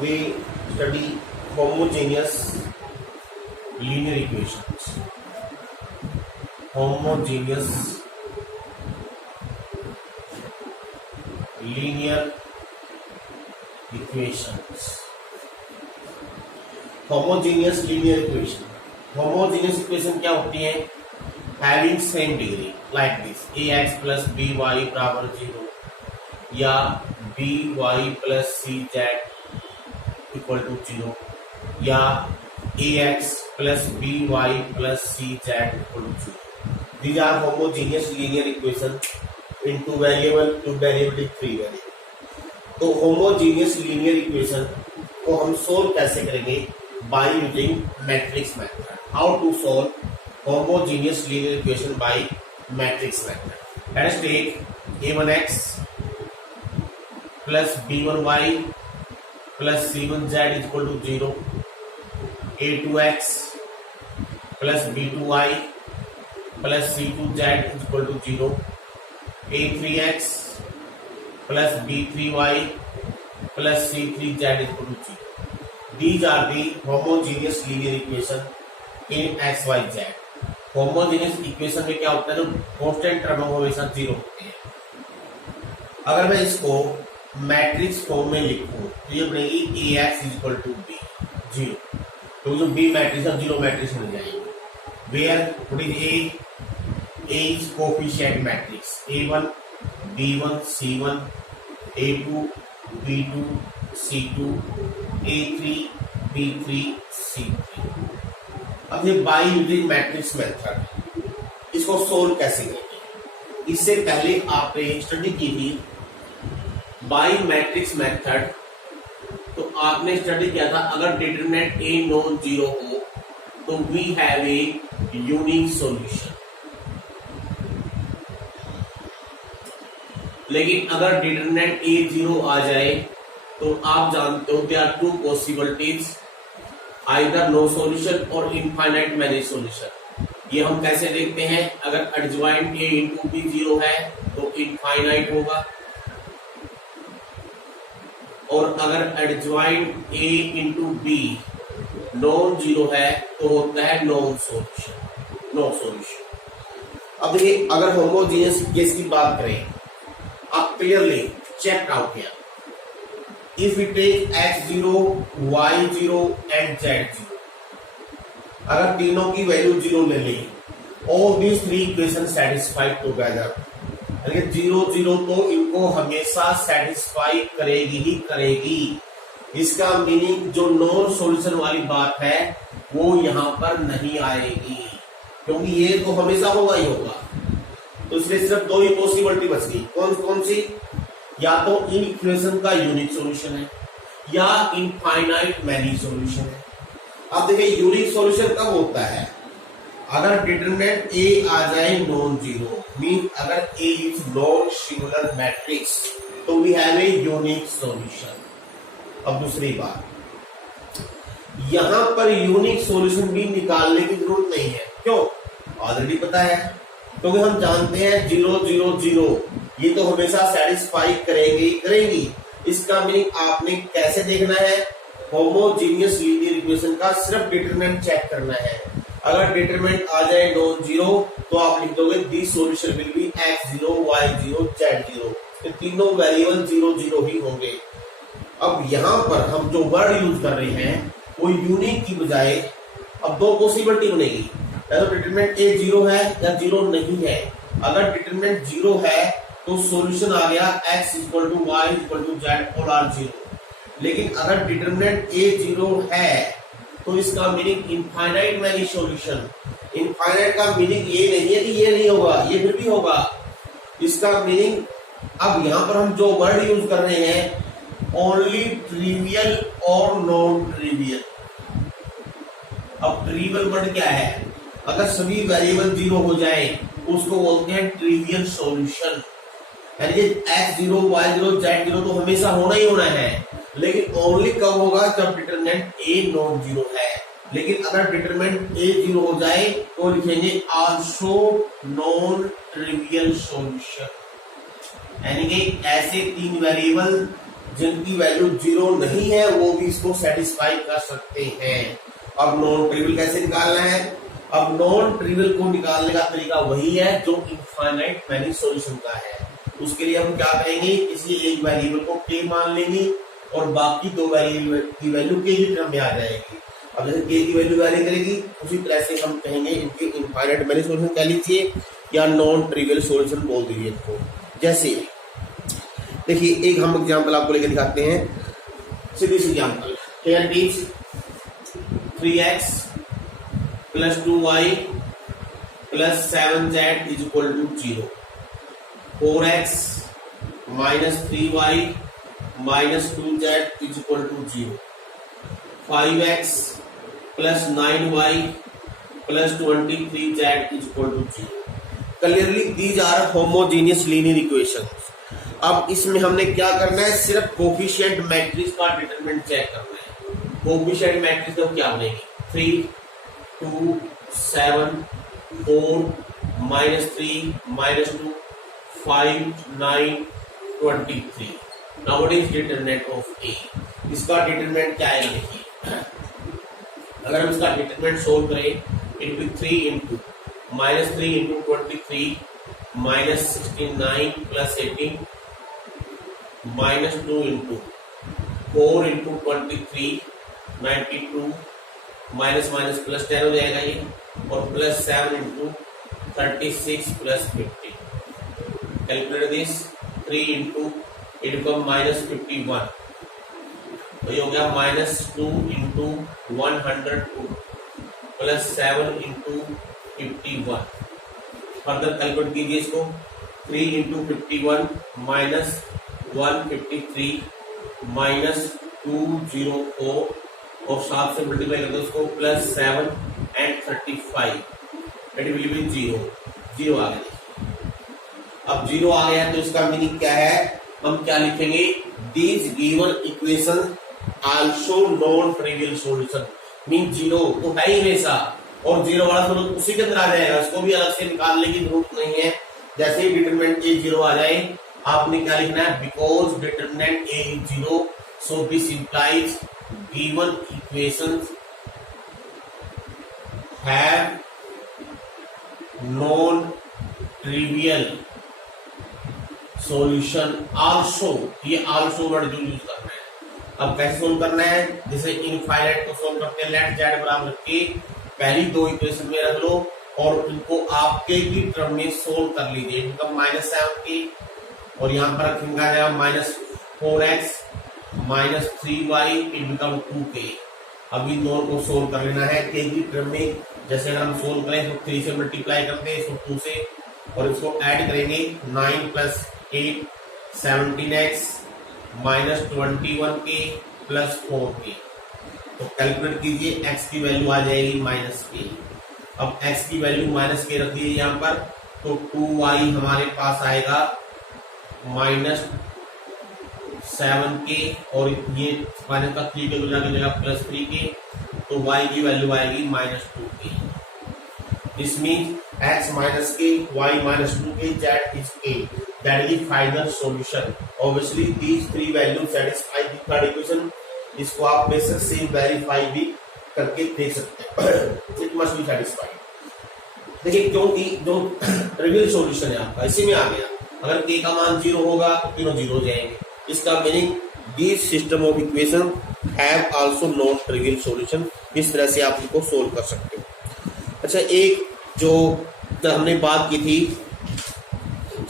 we study homogeneous linear equations. Homogeneous linear equations. Homogeneous linear equation. Homogeneous equation क्या होती है? Having same degree like this, ax plus by बराबर 0 या by plus cz equal to 0 या ax plus by plus cz equal to 0. These are homogeneous linear equation in two variable, two derivative, three variable. तो homogeneous linear equation को हम solve कैसे करेंगे? By using matrix method. How to solve homogeneous linear equation by matrix method? Let us take a1x plus b1y plus c1z is equal to 0, a2x plus b2y plus c2z is equal to 0, a3x plus b3y plus c3z is equal to 0. These are the homogeneous linear equation in x, y, z. Homogeneous equation में क्या होता है? जो constant term हमेशा 0 होते हैं. अगर मैं इसको मैट्रिक्स फॉर्म में लिखूं तो ये बनेगी ax इक्वल टू b 0. तो जो b मैट्रिक्स है 0 मैट्रिक्स बन जाएगी. Where what is a is coefficient matrix a1 b1 c1 a2 b2 c2 a3 b3 c3. अब ये बाई यूजिंग मैट्रिक्स मेथड, इसको सोल्व कैसे करेंगे? इससे पहले आपने स्टडी की थी बाई मैट्रिक्स मेथड. तो आपने स्टडी किया था अगर डिटरमिनेंट ए नॉन जीरो हो तो we have a unique solution. लेकिन अगर डिटरमिनेंट ए जीरो आ जाए तो आप जानते हो there are two possibilities, either no solution और इनफाइनाइट मैनी सॉल्यूशन. ये हम कैसे देखते हैं? अगर एडजॉइंट ए इंटू बी 0 है तो इनफाइनाइट होगा, और अगर adjoint A into B non 0 है तो होता है नॉन सॉल्यूशन, नो सॉल्यूशन. अब देखिए अगर होमोजेनियस केस की बात करें, आप क्लियरली चेक आउट किया. If we take x0, y0 and z0, अगर तीनों की वैल्यू 0 ले लें, all these three equations satisfied together. अगर 0 0 तो इनको हमेशा सेटिस्फाई करेगी ही करेगी. इसका मीनिंग जो नॉन सॉल्यूशन वाली बात है वो यहाँ पर नहीं आएगी, क्योंकि ये तो हमेशा होगा ही होगा. तो इसलिए सिर्फ दो ही पॉसिबिलिटी बच गई. कौन कौन सी? या तो इन इक्वेशन का यूनिक सॉल्यूशन है या इनफाइनाइट मैनी सॉल्यूशन है. अब देखिए यूनिक सॉल्यूशन कब होता है? अगर डिटरमिनेंट ए आ जाए नॉन जीरो, मीन अगर A is non singular matrix, तो we have a unique solution. अब दूसरी बात, यहां पर यूनिक सॉल्यूशन भी निकालने की जरूरत नहीं है. क्यों? ऑलरेडी पता है, क्योंकि हम जानते हैं 0 0 0 ये तो हमेशा सेटिस्फाई करेंगी करेंगी. इसका मीनिंग आपने कैसे देखना है? होमोजेनियस लीनियर इक्वेशन का सिर्फ डिटरमिनेंट चेक करना है. अगर डिटरमिनेंट आ जाए नॉन जीरो तो आप लिख दोगे this solution will be x0 y0 z0. ये तीनों वेरिएबल 0 0 ही होंगे. अब यहाँ पर हम जो वर्ड यूज कर रहे हैं वो यूनिक की बजाय अब दो पॉसिबिलिटी बनेगी. या तो डिटरमिनेंट ए 0 है या 0 नहीं है. अगर डिटरमिनेंट 0 है तो सॉल्यूशन आ गया x equal to y equal to z all are 0. लेकिन अगर डिटरमिनेंट ए 0 है तो इसका meaning infinite many solution. Infinite का मीनिंग ये नहीं है कि ये नहीं होगा, ये फिर भी होगा. इसका मीनिंग अब यहां पर हम जो वर्ड यूज कर रहे हैं ओनली ट्रिवियल और नॉन ट्रिवियल. अब ट्रिवियल वर्ड क्या है? अगर सभी वेरिएबल 0 हो जाए उसको बोलते हैं ट्रिवियल सॉल्यूशन. यानी x0 y0 z0 तो हमेशा होना ही होना है, लेकिन ओनली कब होगा? जब डिटरमिनेंट ए नॉन जीरो है. लेकिन अगर डिटरमिनेंट ए 0 हो जाए तो लिखेंगे आल्सो नॉन ट्रिवियल सॉल्यूशन. यानी कि ऐसे तीन वेरिएबल जिनकी वैल्यू 0 नहीं है वो भी इसको सेटिस्फाई कर सकते हैं। अब नॉन ट्रिवियल कैसे निकालना है? अब नॉन ट्रिवियल को निकालने का तरीका वही है जो इनफाइनाइट मैनी सॉल्यूशन का है। उसके लिए हम क्या करेंगे, किसी एक वेरिएबल को k मान लेंगे और बाकी दो वेरिएबल की वैल्यू k की टर्म में आ जाएगी। अब जैसे k की वैल्यू वैरी करेगी उसी तरह से हम कहेंगे इनके इनफाइनाइट मैनी सॉल्यूशन कह लीजिए या नॉन ट्रिवियल सॉल्यूशन बोल दीजिए इसको। जैसे देखिए एक हम एग्जांपल आपको लेकर दिखाते हैं, सीधी सी example. Here it is 3x plus 2y plus 7z is equal to 0. 4x minus 3y minus 2z is equal to 0. 5x plus 9y plus 23z is equal to 0. Clearly these are homogeneous linear equations. अब इसमें हमने क्या करना है, सिर्फ coefficient matrix का determinant check करना है। कोफिशिएंट मैट्रिक्स तो क्या बनेगी, 3 2 7 4 -3 -2 5 9 23। Now what is determinant of A? इसका डिटरमिनेंट क्या है देखिए, अगर हम इसका डिटरमिनेंट सोल्व करें it will 3 into -3 into 23 -69 plus 18 -2 into 4 into 23 92 minus minus plus 10 हो जाएगा ये, और plus 7 into 36 plus 50। Calculate this, 3 into it become -51, तो ये हो गया -2 into 102 plus 7 into 51। Further calculate कीजिए इसको, 3 इंटू 51 माइनस 153 माइनस 204 और 7 से मल्टीप्लाई करते उसको plus 7 and 35, it will be 0 आ गया। अब 0 आ गया तो इसका मीनिंग क्या है, हम क्या लिखेंगे, these given equation also known trivial solution. Mean 0 तो है ही हमेशा, और 0 वाला सॉल्यूशन उसी के अंदर आ जाएगा, इसको भी अलग से निकालने की जरूरत नहीं है। जैसे ही डिटरमिनेंट ए 0 आ जाए आपने क्या लिखना है, because determinant A is 0 so this implies given equations have non-trivial solution also। ये also वर्ड जो यूज करना है। अब कैसे सोल्व करना है, जैसे इनफाइनाइट को सोल्व करते हैं, लेट जेड बराबर रख के पहली दो इक्वेशन में रख लो और उनको आपके की टर्म में सोल्व कर लीजिए। इनका -7k और यहाँ पर रखेंगे -4x -3y it become 2k। अभी दोनों को सोल्व कर लेना है k की टर्म में। जैसे अगर हम सोल्व करें तो 3 से मल्टीप्लाई करते हैं, इसको 2 से, और इसको ऐड करेंगे 9 + 8 17x -21k + 4k। तो कैलकुलेट कीजिए, x की वैल्यू आ जाएगी -k। अब x की वैल्यू -k रख दीजिए यहाँ पर, तो 2y हमारे पास आएगा -7k और ये माइनस का 3 के गुना की जगह +3k, तो y की वैल्यू आएगी -2k। This means x -k, y -2k, z is a, that is the final solution। Obviously these three values satisfy the third equation। इसको आप बेशक से वेरीफाई भी करके देख सकते हैं, इट मस्ट बी सेटिस्फाइड। देखिए क्योंकि जो ट्रिवियल सॉल्यूशन है आपका इसी में आ गया, अगर k का मान 0 होगा तो तीनों 0 हो जाएंगे। इसका meaning this system of equation have also known trivial solution. इस तरह से आप इनको सोल्व कर सकते हो। अच्छा, एक जो हमने बात की थी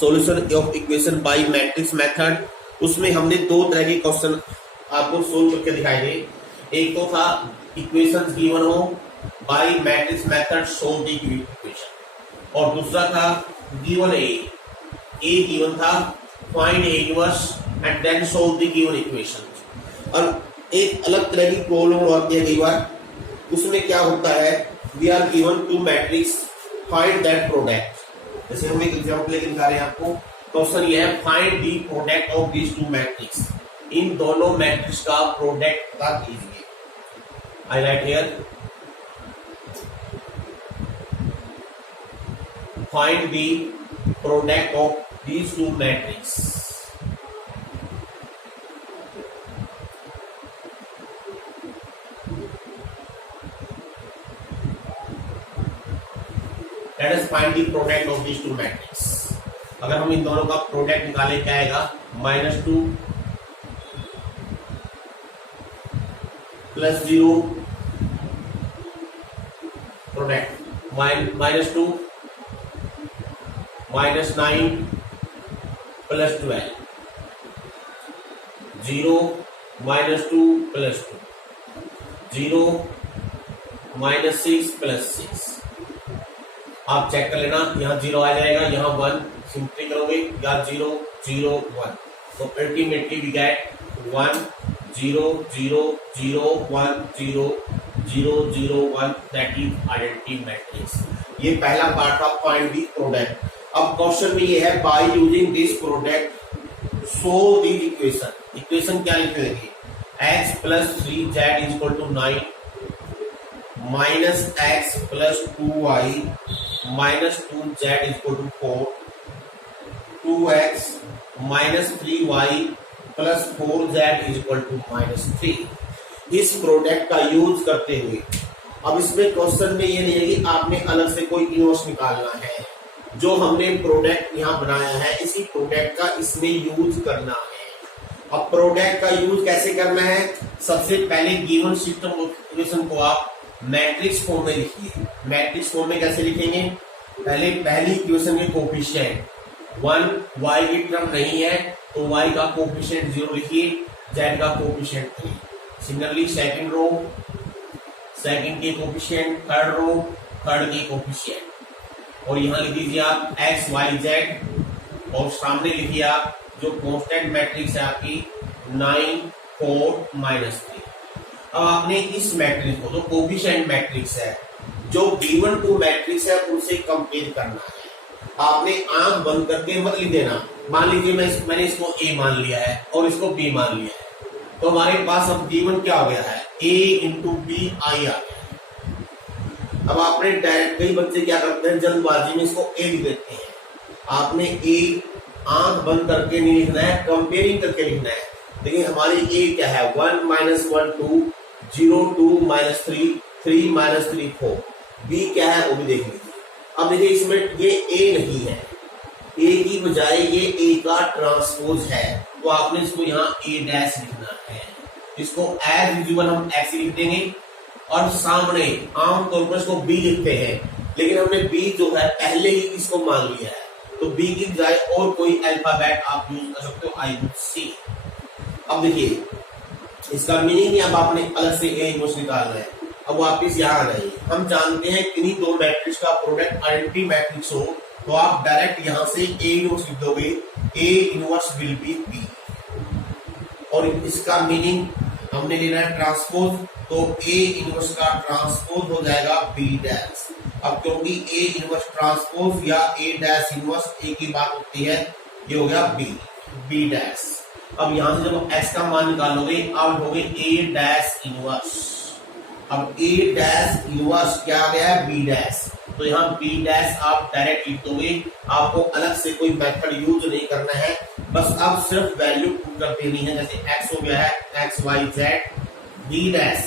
solution of equation by matrix method, उसमें हमने दो तरह के क्वेश्चन आपको सोल्व करके दिखाए थे। एक तो था इक्वेशंस गिवन हो by matrix method solve the equation, और दूसरा था गिवन ए गिवन था, find A inverse and then solve the given equation. और एक अलग तरह की प्रॉब्लम होती है कई बार, उसमें क्या होता है, we are given two matrix, find that product. जैसे हम एक एग्जांपल लेके दिखा रहे हैं आपको, क्वेश्चन ये है, find the product of these two matrix. इन दोनों मैट्रिक्स का प्रोडक्ट पता कीजिए। I write here, find the product of these two matrix। Let us find the product of these two matrix. अगर हम इन दोनों का प्रोडक्ट निकालें क्या आएगा, -2 +0 प्रोडक्ट -2 -9 +12 0 -2 +2 0 -6 +6। आप चेक कर लेना, यहाँ 0 आ जाएगा, यहाँ 1 सिंपली करोगे या 0 0 1, तो ultimately we get 1 0 0 0 1 0 0 0 1, that is identity matrix. ये पहला पार्ट था फाइंड द प्रोडक्ट। अब क्वेश्चन में ये है by using this product solve the equation. Equation क्या लिख देंगे, x + 3z = 9 -x + 2y -2z = 4 2x - 3y + 4z = -3। इस प्रोडक्ट का यूज करते हुए, अब इसमें क्वेश्चन में ये नहीं है कि आपने अलग से कोई इनवर्स निकालना है, जो हमने प्रोडक्ट यहाँ बनाया है इसी प्रोडक्ट का इसमें यूज करना है। अब प्रोडक्ट का यूज कैसे करना है, सबसे पहले गिवन सिस्टम इक्वेशन को आप मैट्रिक्स फॉर्म में लिखिए। मैट्रिक्स फॉर्म में कैसे लिखेंगे, पहले पहली इक्वेशन के कोफिशिएंट 1, y की टर्म नहीं है तो y का कोफिशिएंट 0 लिखिए, z का coefficient 3। Similarly second row, second के कोफिशिएंट, थर्ड रो, थर्ड के कोफिशिएंट, और यहाँ लिख दीजिए आप x y z, और सामने लिखिए आप जो कांस्टेंट मैट्रिक्स है आपकी 9 4 -3। अब आपने इस मैट्रिक्स को, जो कोफिशिएंट मैट्रिक्स है, जो गिवन टू मैट्रिक्स है, उनसे कंपेयर करना है। आपने आंख बंद करके मत लिख देना। मान लीजिए मैंने इसको a मान लिया है और इसको b मान लिया है, तो हमारे पास अब गिवन क्या हो गया है, a × b i आ गया है। अब आपने डायरेक्ट, कई बच्चे क्या करते हैं जल्दबाजी में इसको a लिख देते हैं। आपने a आंख बंद करके नहीं लिखना है, कंपेयरिंग करके लिखना है। लेकिन हमारी a क्या है, 1 - 1 2 0 2 -3 3 -3 4। b क्या है वो भी देख लीजिए। अब देखिए इसमें ये a नहीं है, a की बजाय ये a का ट्रांसपोज है, तो आपने इसको यहाँ a डैश लिखना है। इसको एज यूजुअल हम ऐसे लिख देंगे, और सामने आमतौर पर इसको b लिखते हैं, लेकिन हमने b जो है पहले ही इसको मान लिया है, तो b की बजाय और कोई अल्फाबेट आप यूज कर सकते हो, आई वुड सी। अब देखिए इसका मीनिंग नहीं, अब आपने अलग से a इनवर्स निकालना है। अब वापिस यहाँ आ जाइए, हम जानते हैं किन्हीं दो मैट्रिक्स का प्रोडक्ट आइडेंटिटी मैट्रिक्स हो तो आप डायरेक्ट यहाँ से a इनवर्स लिख दोगे, a inverse will be b, और इसका मीनिंग हमने लेना है ट्रांसपोज, तो a इनवर्स का ट्रांसपोज हो जाएगा b डैश। अब क्योंकि a इनवर्स ट्रांसपोज या a डैश इनवर्स एक ही बात होती है, ये हो गया b डैश। अब यहां से जब x का मान निकालोगे आप लोगे a डैश इनवर्स। अब a डैश इनवर्स क्या आ गया है, b डैश, तो यहाँ b डैश आप डायरेक्ट लिख दोगे, आपको अलग से कोई मेथड यूज नहीं करना है, बस आप सिर्फ वैल्यू पुट कर देनी है। जैसे x हो गया है x y z, b dash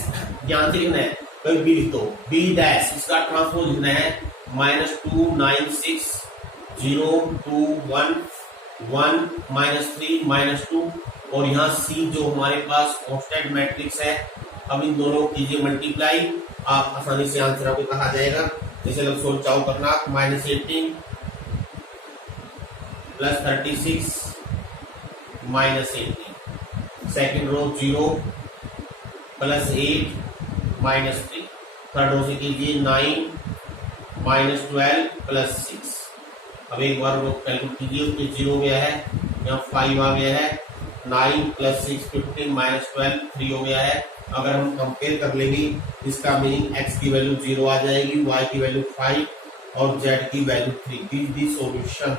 यहाँ से लिखना है, कभी b लिख दो, b डैश इसका ट्रांसपोज लिखना है -2 9 6 0 2 1 1 -3 -2, और यहाँ c जो हमारे पास कांस्टेंट मैट्रिक्स है। अब इन दोनों कीजिए मल्टीप्लाई, आप आसानी से आंसर आपको कहा जाएगा। जैसे लोग सोचाओ करना, -18 + 36 -18, सेकेंड रो 0 +8 -3, थर्ड रो से कीजिए 9 -12 + 6। अब एक बार वो कैलकुलेट कीजिए, उसके 0 गया है, यहाँ 5 आ गया है, 9 + 6 15 -12 3 हो गया है। अगर हम कंपेयर कर लेंगे, इसका मीनिंग x की वैल्यू 0 आ जाएगी, y की वैल्यू 5 और z की वैल्यू 3। This the solution.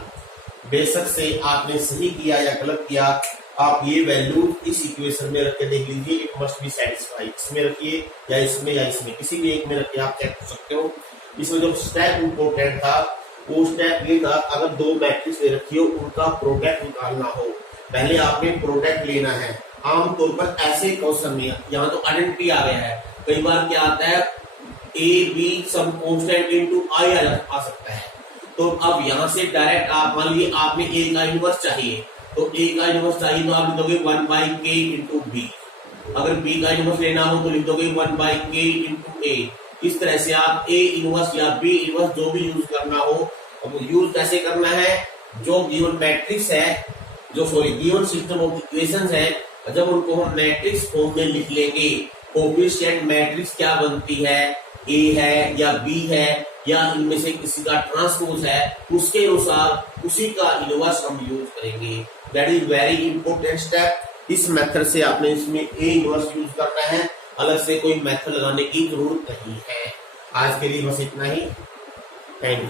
बेशक से आपने सही किया या गलत किया, आप ये वैल्यू इस इक्वेशन में रख के देख लीजिए, इट मस्ट बी सेटिस्फाइड। इसमें रखिए या इसमें किसी भी एक में रख के आप चेक कर सकते हो। इसमें जो स्टेप इम्पोर्टेंट था वो स्टेप ये था, अगर दो मैट्रिक्स ले रखी हो उनका प्रोडक्ट निकालना हो, पहले आपने प्रोडक्ट लेना है। आमतौर पर ऐसे क्वेश्चन में यहाँ तो आइडेंटिटी आ गया है, कई बार क्या आता है ए बी सब कांस्टेंट इनटू आई आ सकता है। तो अब यहां से डायरेक्ट आप मान लीजिए आपने ए का इनवर्स चाहिए, तो ए का इनवर्स चाहिए तो आप लिख दोगे 1/k इंटू बी। अगर बी का इनवर्स लेना हो तो लिख दोगे 1/k इंटू ए। इस तरह से आप ए इनवर्स या बी इनवर्स जो भी यूज करना हो, अब यूज कैसे करना है, जो गिवन मैट्रिक्स है, जो गिवन सिस्टम ऑफ इक्वेशंस है, जब उनको हम मैट्रिक्स फॉर्म में लिख लेंगे, कोएफिशिएंट मैट्रिक्स क्या बनती है, ए है या बी है या इनमें से किसी का ट्रांसपोज है, उसके अनुसार उसी का इनवर्स हम यूज करेंगे। That is very important step. इस मेथड से आपने इसमें ए इनवर्स यूज करना है, अलग से कोई मेथड लगाने की जरूरत नहीं है। आज के लिए बस इतना ही। Thank you.